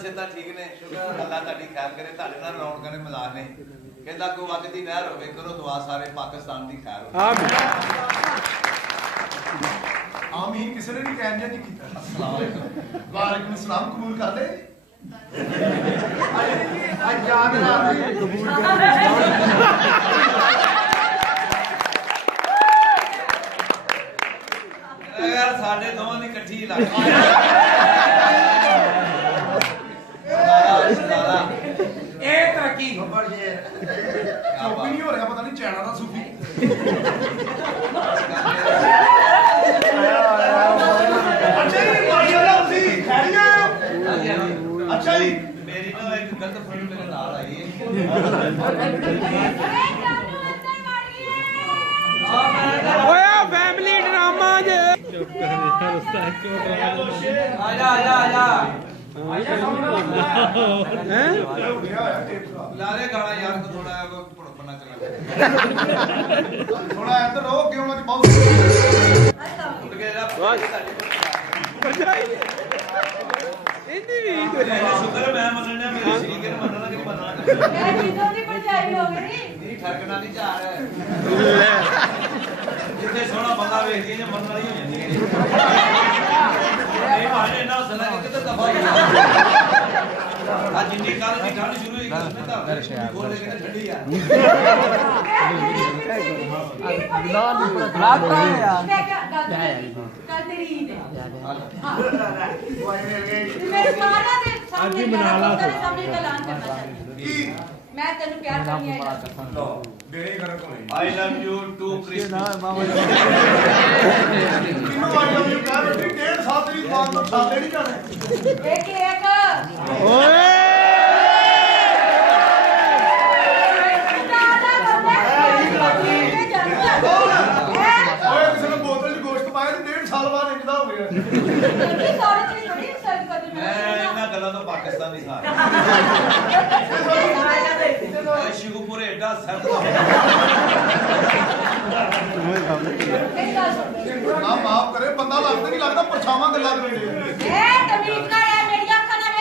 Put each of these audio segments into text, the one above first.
ਸਿੱਧਾ ਠੀਕ ਨੇ ਅੱਲਾ ਤੁਹਾਡੀ ਖੈਰ ਕਰੇ ਤੁਹਾਡੇ ਨਾਲ ਰੌਣਕਾਂ ਨੇ ਮਿਲਾ ਨੇ ਕਹਿੰਦਾ ਕੋ ਵਕਤ ਦੀ ਨਹਿਰ ਹੋਵੇ ਕਰੋ ਦੁਆ ਸਾਰੇ ਪਾਕਿਸਤਾਨ ਦੀ ਖੈਰ ਹੋਵੇ ਆਮੀਨ ਕਿਸੇ ਨੇ ਵੀ ਕਹਿਣ ਨਹੀਂ ਕੀਤਾ अस्सलाम वालेकुम वालेकुम अस्सलाम कबूल कर ले आज याद ना कबूल कर यार साडे दोवां दी इकट्ठी लग तरक्की चौकी नहीं हो रहा पता नहीं चाइना का सूफी अच्छा जी मेरी ना एक गलत फ्रेंड मेरे नाल आई है ओए फैमिली ड्रामा जे चुप कर यार उस्ताद क्यों आजा आजा आजा हैं ला दे गाना यार को थोड़ा भड़कना चला थोड़ा इधर रहो क्यों ना बहुत उठ के जरा इंदी भी शुक्र मैं मनना मेरे शरीक ने मनना कि मनना मैं जिਦੋਂ ਦੀ ਭਰਜਾਈ ਹੋ ਗਈ नहीं ठरकना नहीं चाह रहा जिथे सोना बंदा वेखदी है मनना नहीं हो जांदी ए भाने ना सना कि किधर दफा ही आज जिंदी काल की ठंड शुरू हुई उसने तो बोल लेके ठंडी है कल तेरी ईद है मेरे सारा दे सामने सामने ऐलान करना चाहिए मैं तेनु प्यार करनी है बेरे घर को I love you to Christmas तीनों आई लव यू कह बैठी 1.5 साल तेरी दुकान तो छाले नहीं जाने एक एक ओए ओए किसी ने बोतल च गोश्त पाया तो 1.5 साल बाद इंजदा हो गया मैं इन्हां गल्लां तो पाकिस्तानी सां शिवपुर एडा सर्द ना माफ करे बंदा लगता नहीं लगता परछावां गल्लां करने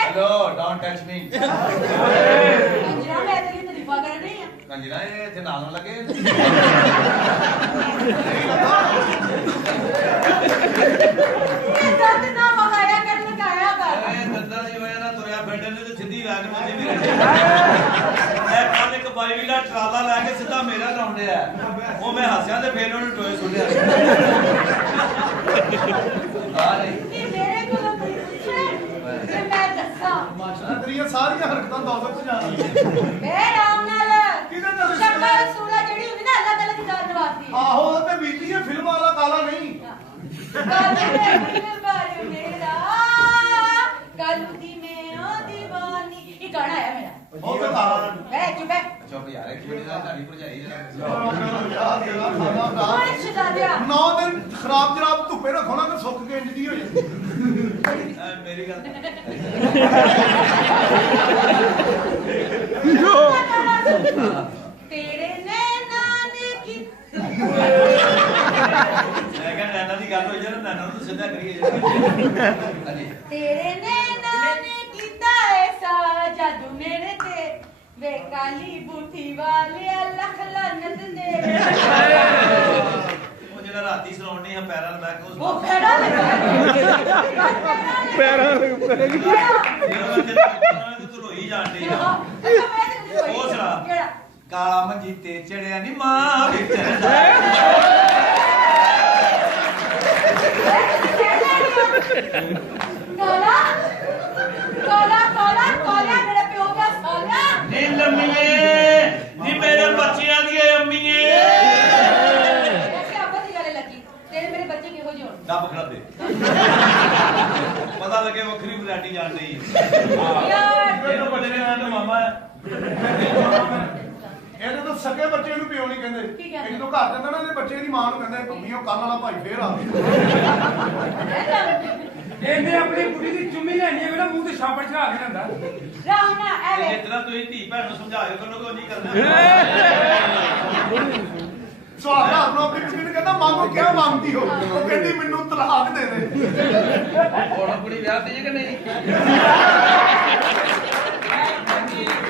हेलो डोंट टच मी कंजरा ये इथे नाल न लगे दंदा दी वजह ना तुरया फिरदे ने ते सीधी वैग मारी मेरे मैं कल एक बाई वीला ट्राला लेके सीधा मेरा लाउंडे आ वो मैं हंसया ते फिर उन्हें टोए सुटिया हां नहीं माशाल्लाह तेरी सारी हरकतां दौलत च जानी आहो ते बीती है फिल्म वाला काला नहीं ओ तो काला चुप यार एक मिनट दा गाड़ी पर जाई जरा 9 दिन खराब जनाब धुप्पे रखो ना तो सुख के इंजदी हो जाए मेरी गल तेरे नैना ने की मैं कह नैना दी गल हो जाए नैना नु सीधा करिए तेरे नैना ने कीता ऐसा जादू मेरे ते वे काली बूटी वाले अल्लाह लानत दे वो जेड़ा राती सुनाउणी है पैरां ला बैठ के वो फेड़ा पैरा तू रोई जांदी वो सुना काला मंजी ते चढ़िया नी मां विच काला काला काला काला मेरे प्यो का साला नी लम्मीए नी मेरे बच्चियां दी अम्मीए ऐसे आपस ही गले लगी तेरे मेरे बच्चे किहो जी होण डब खड़ा दे पता लगे वखरी वैरायटी जान रही यार तेरे बड़े ने ना मामा है ਇਹਦੇ ਤੋਂ ਸਕੇ ਬੱਚੇ ਨੂੰ ਪਿਓ ਨਹੀਂ ਕਹਿੰਦੇ ਜਦੋਂ ਘਰ ਜਾਂਦਾ ਨਾ ਇਹਦੇ ਬੱਚੇ ਦੀ ਮਾਂ ਨੂੰ ਕਹਿੰਦੇ ਭੰਮੀਓ ਕੱਲ ਵਾਲਾ ਭਾਈ ਫੇਰ ਆ ਇਹਨੇ ਆਪਣੀ ਕੁੜੀ ਦੀ ਚੁੰਮੀ ਲੈਣੀ ਹੈ ਬੇਟਾ ਮੂੰਹ ਤੇ ਛਾਪੜ ਚੜਾ ਕੇ ਲੈਂਦਾ ਰਾਉਣਾ ਐਵੇਂ ਜਿਤਨਾ ਤੁਸੀਂ ਧੀ ਭੈਣ ਨੂੰ ਸਮਝਾਇਓ ਕਰੋ ਕਿ ਉਹ ਨਹੀਂ ਕਰਨਾ ਸਵਾਲ ਦਾ ਆਪਣਾ ਆਪਣੀ ਬੀਬੀ ਨੂੰ ਕਹਿੰਦਾ ਮੰਗੋ ਕਿਆ ਮੰਗਦੀ ਹੋ ਉਹ ਕਹਿੰਦੀ ਮੈਨੂੰ ਤਲਾਕ ਦੇ ਦੇ ਹੁਣ ਕੁੜੀ ਵਿਆਹ ਤੇ ਕਿ ਨਹੀਂ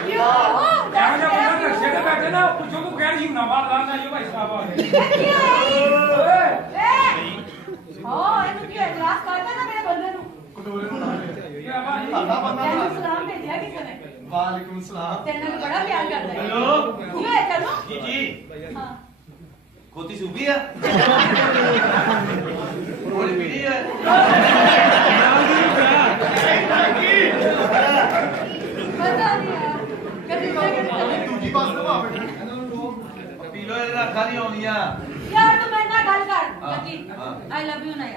ਕਿਉਂ ਐਵੇਂ ਜਿਹਾ ਬੰਦਾ ਨਕਸ਼ੇ ਤੇ ਬੈਠੇ ਨਾ ਪੁੱਛੋ ਤੂੰ ਕਹਿ ਰਹੀ ਨਾ ਬਾਤ ਲਾ ਨਾ ਇਹ ਭਾਈ ਸਾਹਿਬ ਆ ਗਏ ਓਏ ਇਹਨੂੰ ਕੀ ਇਜਲਾਸ ਕਰਦਾ ਨਾ ਮੇਰੇ ਬੰਦੇ ਨੂੰ ਕਟੋਰੇ ਨੂੰ ਲਾ ਲਿਆ ਕੀ ਬਾਤ ਸਾਡਾ ਬੰਦਾ ਤੈਨੂੰ ਬਣਾ ਸਲਾਮ ਭੇਜਿਆ ਕਿਸੇ ਨੇ ਵਾਲੇਕੁਮ ਸਲਾਮ ਤੈਨੂੰ ਤਾਂ ਬੜਾ ਪਿਆਰ ਕਰਦਾ ਹੈ ਹੈਲੋ ਕੀ ਹੋਇਆ ਤੈਨੂੰ ਜੀ ਜੀ ਹਾਂ ਖੋਤੀ ਸੂਬੀ ਆ ਗੋਲੀ ਪੀਣੀ ਹੈ ਪਤਾ ਨਹੀਂ ਯਾਰ ਕਦੀ ਕਦੀ ਦੂਜੀ ਬੱਸ ਤੇ ਭਾਵੇਂ ਪੀ ਲੋ ਇਹਦੇ ਅੱਖਾਂ ਨਹੀਂ ਆਉਂਦੀਆਂ ਯਾਰ ਤੂੰ ਮੇਰੇ ਨਾਲ ਗੱਲ ਕਰ ਹਾਂ, ਕਦੀ ਹਾਂ। ਆਈ ਲਵ ਯੂ ਨਾ